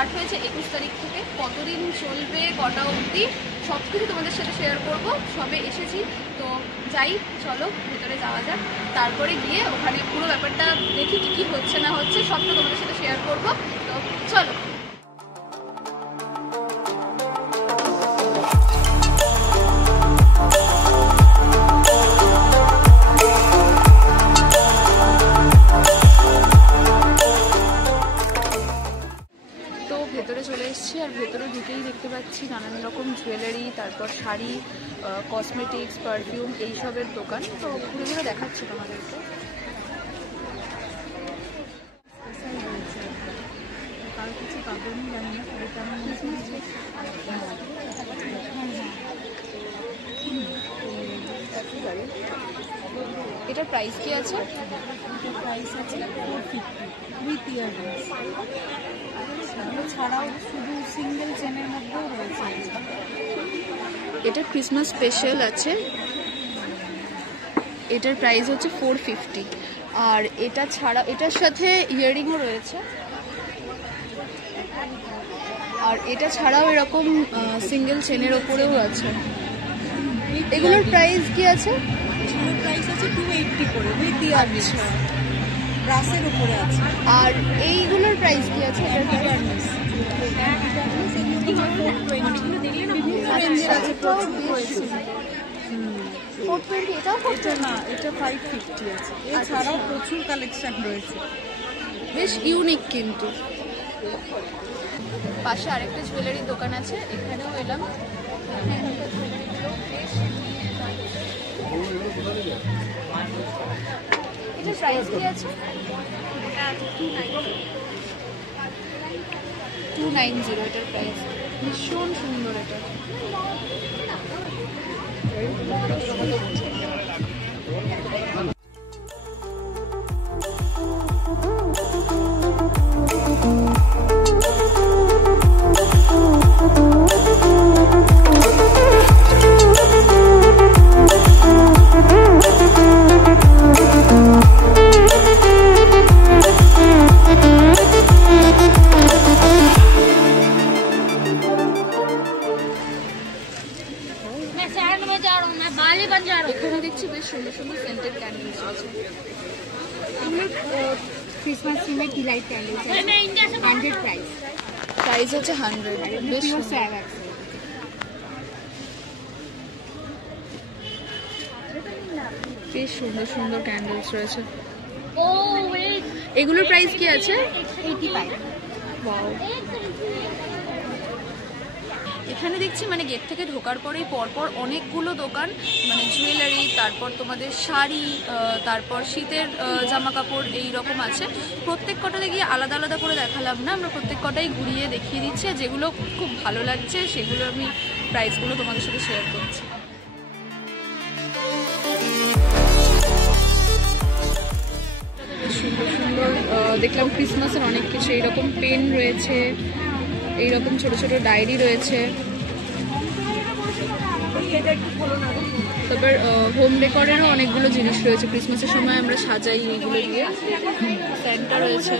Start হয়েছে 21 তারিখ থেকে। কতদিন চলবে, কটা অবধি, সব কিছু তোমাদের সাথে শেয়ার করব। সবে এসেছি তো যাই, চলো ভেতরে যাওয়া যাক, তারপরে গিয়ে ওখানে পুরো ব্যাপারটা দেখি কী কী হচ্ছে না হচ্ছে সবটা তোমাদের সাথে শেয়ার করব। তো চলো। ভেতরে চলে এসেছি, আর ভেতরে ঢুকেই দেখতে পাচ্ছি নানান রকম জুয়েলারি, তারপর শাড়ি, কসমেটিক্স, পারফিউম এইসবের দোকান। তো ঘুরে ঘুরে দেখাচ্ছি তোমাদেরকে। এটার প্রাইস কি আছে? প্রাইস আছে 450 উইথ ইয়াররিংস। ছাড়াও শুধু সিঙ্গেল চেনের মধ্যেও রয়েছে। এটা ক্রিসমাস স্পেশাল আছে, এটার প্রাইস হচ্ছে 450। আর এটা ছাড়া এটার সাথে ইয়াররিংও রয়েছে, আর এটা ছাড়াও এরকম সিঙ্গেল চেনের ওপরেও আছে। এগুলোর প্রাইস কি আছে? এগুলোর প্রাইস আছে 280 করে উইথ ইয়াররিংস, ব্রাসের উপরে আছে। আর এইগুলোর প্রাইস কি আছে? এটা 550 আছে। এছাড়াও প্রচুর কালেকশন রয়েছে, বেশ ইউনিক। কিন্তু পাশে আরেকটা জুয়েলারির দোকান আছে, এখানেও এলাম। এটার প্রাইস কি আছে? 290 এটার প্রাইস। ভীষণ সুন্দর এটা। এখানে দেখছি বেশ সুন্দর সুন্দর সেন্টেড ক্যান্ডেলস আছে। ক্রিসমাস থিমের ডিলাইট ক্যান্ডেলস আছে। 100 প্রাইস হচ্ছে 100। বেশ বেশ সুন্দর সুন্দর ক্যান্ডেলস রয়েছে। এগুলোর প্রাইস কি আছে? 85। ওয়াও। এখানে দেখছি মানে গেট থেকে ঢোকার পরেই পরপর অনেকগুলো দোকান, মানে জুয়েলারি, তারপর তোমাদের শাড়ি, তারপর শীতের জামা কাপড় এইরকম আছে। প্রত্যেক কটাতে গিয়ে আলাদা আলাদা করে দেখালাম না, আমরা প্রত্যেক কটাই ঘুরিয়ে দেখিয়ে দিচ্ছি। যেগুলো খুব ভালো লাগছে সেগুলো আমি প্রাইসগুলো তোমাদের সাথে শেয়ার করছি। সুন্দর সুন্দর দেখলাম ক্রিসমাসের অনেক কিছু, এইরকম পেন রয়েছে, এইরকম ছোট ছোট ডায়েরি রয়েছে। তারপর হোম ডেকোরেরও অনেকগুলো জিনিস রয়েছে, ক্রিসমাসের সময় আমরা সাজাই এইগুলো দিয়ে। স্যান্টা রয়েছে।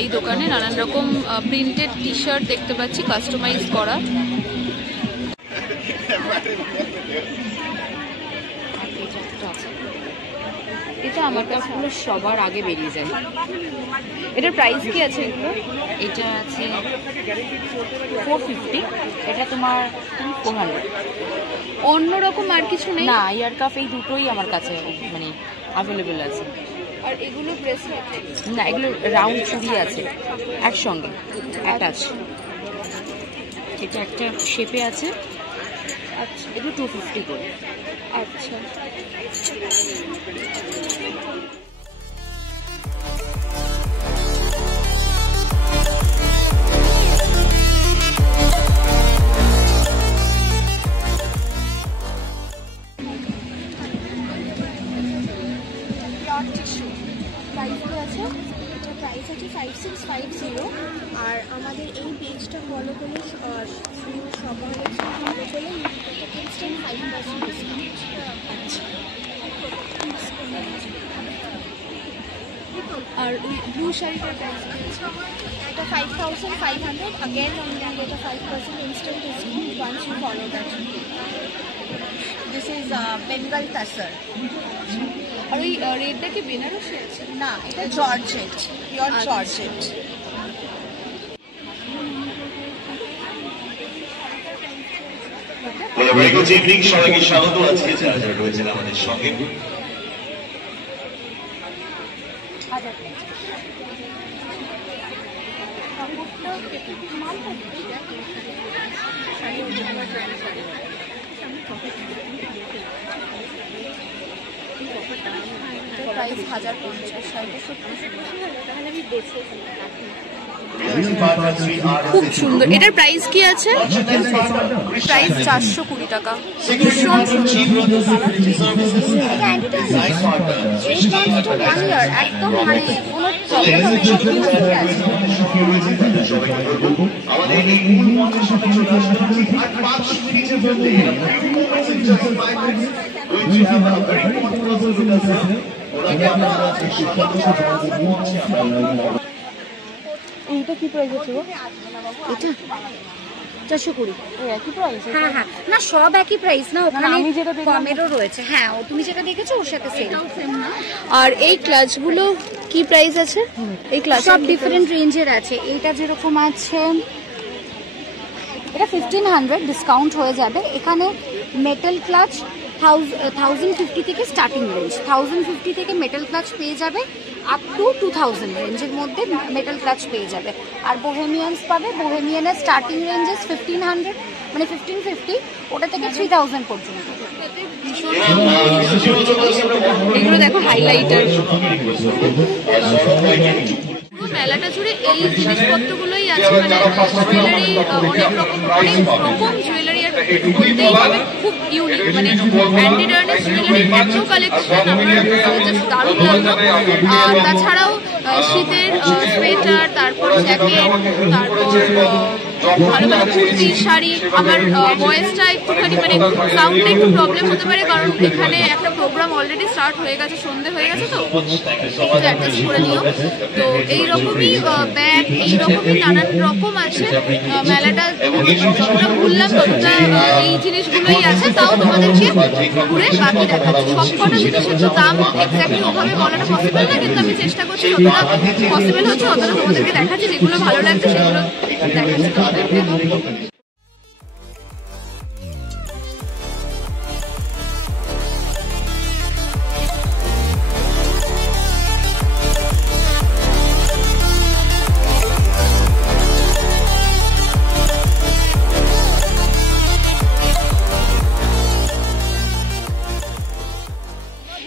এই দোকানে নানান রকম প্রিন্টেড টি শার্ট দেখতে পাচ্ছি, কাস্টমাইজ করা। এটা আমার কাছগুলো সবার আগে বেরিয়ে যায়। এটার প্রাইস কি আছে? এগুলো এটা আছে 450, এটা তোমার 400। অন্যরকম আর কিছু নেই? না, ইয়ার কাপ এই দুটোই আমার কাছে মানে অ্যাভেলেবেল আছে। আর এগুলো ব্রেসলেট? না, এগুলো রাউন্ড চুড়ি আছে একসঙ্গে অ্যাটাচ। এটা একটা শেপে আছে। আচ্ছা, এগুলো 250 করে। আচ্ছা। প্রাইস আছে 5650। আর আমাদের এই পেজটা ফলো করলে সবার ফলো করলে ইনস্ট্যান্ট 5% ডিসকাউন্ট। আর ওই ব্লু শাড়িটার প্রাইস এটা 5,500 again on get a 5% instant discount once you follow that. This is Bengal tussar. আর ওই রেডটা কি বেনারসি আছে? না, এটা জর্জেট, পিওর আচ্ছা। জর্জেট। ভেরি গুড ইভিনিং, সবাইকে স্বাগত আজকে যারা যারা রয়েছেন আমাদের সঙ্গে। প্রাইস 1050 শাড়িটা সত্যি খুব সুন্দর। এটার প্রাইস কি আছে? প্রাইস 420 টাকা। ভীষণ সুন্দর। একদম মানে কোনো প্রবলেম হবে না, beautiful আছে। আমাদের এই মূল মঞ্চের সাথে চলে আসতে ঠিক 5 মিনিটের মধ্যে we have a very important person with us here. ওনাকে আমরা এইটা কি প্রাইস আছে গো? এটা 420। একই প্রাইস? হ্যাঁ হ্যাঁ, না সব একই প্রাইস না, ওখানে আমি যেটা দেখলাম কমেরও রয়েছে। হ্যাঁ, ও তুমি যেটা দেখেছো ওর সাথে সেম। আর এই ক্লাচগুলো কি প্রাইস আছে? এই ক্লাচ সব ডিফারেন্ট রেঞ্জের আছে। এইটা যেরকম আছে এটা 1500 ডিসকাউন্ট হয়ে যাবে। এখানে মেটাল ক্লাচ 1050 থেকে স্টার্টিং রেঞ্জ। 1050 থেকে মেটাল ক্লাচ পেয়ে যাবে, আপ টু 2000 রেঞ্জের মধ্যে মেটাল ক্লাচ পেয়ে যাবে। আর বোহেমিয়ানস পাবে, বোহেমিয়ানের স্টার্টিং রেঞ্জেস 1500 মানে 1550, ওটা থেকে 3000 পর্যন্ত। এগুলো দেখো হাইলাইটার। মেলাটা জুড়ে এই জিনিসপত্রগুলোই আছে, মানে জুয়েলারি অনেক রকম জুয়েলারি আর বলতেই হবে খুব ইউনিক, মানে অ্যান্টি ডার্নেস জুয়েলারির এত কালেকশন আমার জাস্ট দারুণ লাগলো। আর তাছাড়াও শীতের সোয়েটার, তারপর জ্যাকেট, তারপর ভালো ভালো কুর্তি, শাড়ি। আমার ভয়েসটা একটুখানি মানে সাউন্ডটা একটু প্রবলেম হতে পারে, কারণ এখানে একটা প্রোগ্রাম অলরেডি স্টার্ট হয়ে গেছে, সন্ধে হয়ে গেছে, তো একটু অ্যাডজাস্ট করে নিও। তো এইরকমই ব্যাগ, এইরকমই নানান রকম আছে। মেলাটা যতটা ঘুরলাম ততটা এই জিনিসগুলোই আছে, তাও তোমাদেরকে ঘুরে বাকি দেখাচ্ছি। সবকটা জিনিসের তো দাম এক্স্যাক্টলি ওভাবে বলাটা পসিবল না, কিন্তু আমি চেষ্টা করছি যতটা পসিবল হচ্ছে ততটা তোমাদেরকে দেখাচ্ছি। যেগুলো ভালো লাগছে সেগুলো দেখাচ্ছি তোমাদেরকে।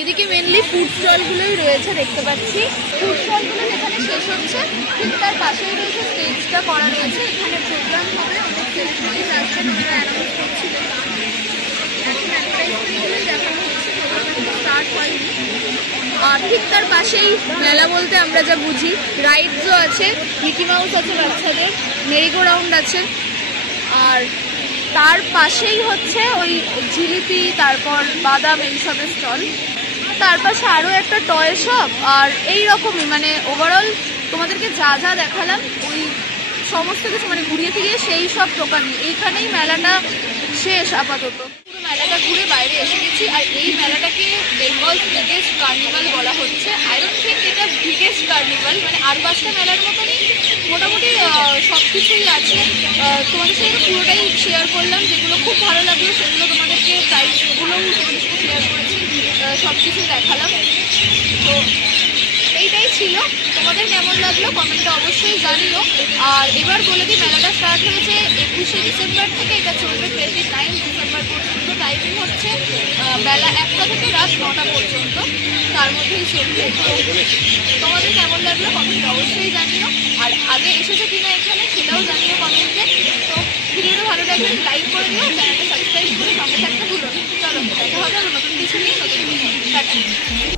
এদিকে মেনলি ফুড স্টলগুলোই রয়েছে, দেখতে পাচ্ছি। ফুড স্টলগুলো যেখানে শেষ হচ্ছে ঠিক তার পাশেই রয়েছে স্টেজটা করা রয়েছে। এখানে প্রোগ্রাম হবে, অনেক সেলিব্রিটিজ আসবেন, ওনারা অ্যানাউন্স করছিলেন। এখন অ্যাডভার্টাইজমেন্টগুলোই দেখানো হচ্ছে, প্রোগ্রামটা স্টার্ট হয়নি। আর ঠিক তার পাশেই মেলা বলতে আমরা যা বুঝি, রাইডসও আছে, মিকি মাউস আছে বাচ্চাদের, মেরিগো রাউন্ড আছে। আর তার পাশেই হচ্ছে ওই জিলিপি, তারপর বাদাম, এইসবের স্টল। তার পাশে আরও একটা টয় শপ। আর এই রকমই মানে ওভারঅল তোমাদেরকে যা যা দেখালাম ওই সমস্ত কিছু মানে ঘুরিয়ে ফিরিয়ে সেই সব দোকানই। এইখানেই মেলাটা শেষ আপাতত। পুরো মেলাটা ঘুরে বাইরে এসে গেছি। আর এই মেলাটাকে বেঙ্গল বিগেস্ট কার্নিভাল বলা হচ্ছে। আই ডোন্ট থিঙ্ক এটা বিগেস্ট কার্নিভাল, মানে আর 5টা মেলার মতনই মোটামুটি সব কিছুই আছে। তোমাদের সাথে পুরোটাই শেয়ার করলাম, যেগুলো খুব ভালো লাগলো সেগুলো তোমাদেরকে, প্রাইসগুলোও তোমাদের সাথে শেয়ার করেছি, সব কিছুই দেখালাম। তো এইটাই ছিল। তোমাদের কেমন লাগলো কমেন্টে অবশ্যই জানিও। আর এবার বলে দিই, মেলাটা স্টার্ট হয়েছে 21শে ডিসেম্বর থেকে, এটা চলবে 29 ডিসেম্বর পর্যন্ত। টাইমিং হচ্ছে বেলা 1টা থেকে রাত 9টা পর্যন্ত, তার মধ্যেই চলবে। তোমাদের কেমন লাগলো কমেন্টে অবশ্যই জানিও। আর আগে এসেছো কিনা এখানে সেটাও জানিও কমেন্টে। তো ভিডিওটা ভালো লাগলে লাইক করে দিও, চ্যানেলটা সাবস্ক্রাইব করে সঙ্গে থাকতে ভুলো না। চলো দেখা হবে নতুন কিছু নিয়ে, নতুন কিছু। টাটা।